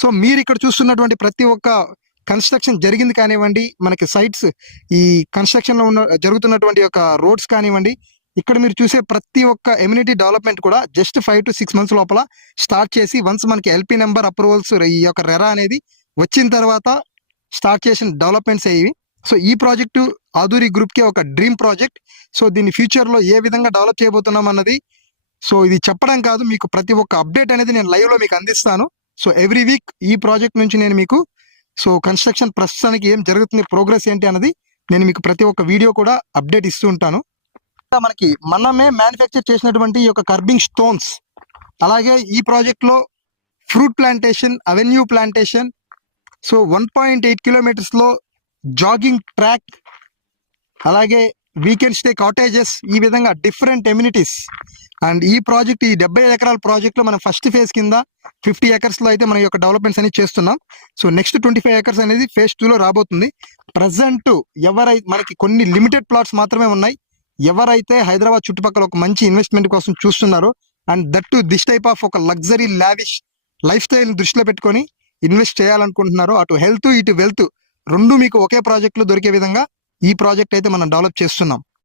So మీరు ఇక్కడ చూస్తున్నటువంటి ప్రతి ఒక్క కన్స్ట్రక్షన్ జరిగింది కానివ్వండి, మనకి సైట్స్ ఈ కన్స్ట్రక్షన్ లో జరుగుతున్నటువంటి యొక్క రోడ్స్ కానివ్వండి, ఇక్కడ మీరు చూసే ప్రతి ఒక్క ఎమ్యూనిటీ డెవలప్మెంట్ కూడా జస్ట్ 5 to 6 months లోపల స్టార్ట్ చేసి వన్స్ మనకి ఎల్పీ నెంబర్ అప్రూవల్స్ ఈ యొక్క రెరా అనేది వచ్చిన తర్వాత స్టార్ట్ చేసిన డెవలప్మెంట్స్ అయ్యి. సో ఈ ప్రాజెక్టు ఆధురి గ్రూప్ కి ఒక డ్రీమ్ ప్రాజెక్ట్. సో దీన్ని ఫ్యూచర్ లో ఏ విధంగా డెవలప్ చేయబోతున్నాం అన్నది, సో ఇది చెప్పడం కాదు, మీకు ప్రతి ఒక్క అప్డేట్ అనేది నేను లైవ్ లో మీకు అందిస్తాను. సో ఎవ్రీ వీక్ ఈ ప్రాజెక్ట్ నుంచి నేను మీకు సో కన్స్ట్రక్షన్ ప్రస్తుతానికి ఏం జరుగుతుంది, ప్రోగ్రెస్ ఏంటి అన్నది నేను మీకు ప్రతి ఒక్క వీడియో కూడా అప్డేట్ ఇస్తూ ఉంటాను. మనకి మనమే మ్యానుఫ్యాక్చర్ చేసినటువంటి ఈ యొక్క కర్బింగ్ స్టోన్స్, అలాగే ఈ ప్రాజెక్ట్ లో fruit plantation, avenue plantation, so 1.8 kilometers లో జాగింగ్ ట్రాక్, అలాగే వీకెండ్ స్టే కాటేజెస్, ఈ విధంగా డిఫరెంట్ ఎమ్యూనిటీస్. అండ్ ఈ ప్రాజెక్ట్, ఈ 70 ఎకరాల ప్రాజెక్ట్ లో మనం ఫస్ట్ ఫేజ్ కింద 50 acres లో అయితే మన యొక్క డెవలప్మెంట్స్ అనేది చేస్తున్నాం. సో నెక్స్ట్ 25 acres అనేది phase 2 లో రాబోతుంది. ప్రజెంట్ మనకి కొన్ని లిమిటెడ్ ప్లాట్స్ మాత్రమే ఉన్నాయి. ఎవరైతే హైదరాబాద్ చుట్టుపక్కల ఒక మంచి ఇన్వెస్ట్మెంట్ కోసం చూస్తున్నారో, and that to this type of ఒక లగ్జరీ లావిష్ లైఫ్ స్టైల్ దృష్టిలో పెట్టుకొని ఇన్వెస్ట్ చేయాలనుకుంటున్నారో, అటు హెల్త్ ఇటు వెల్త్ రెండు మీకు ఒకే ప్రాజెక్ట్ లో దొరికే విధంగా ఈ ప్రాజెక్ట్ అయితే మనం డెవలప్ చేస్తున్నాం.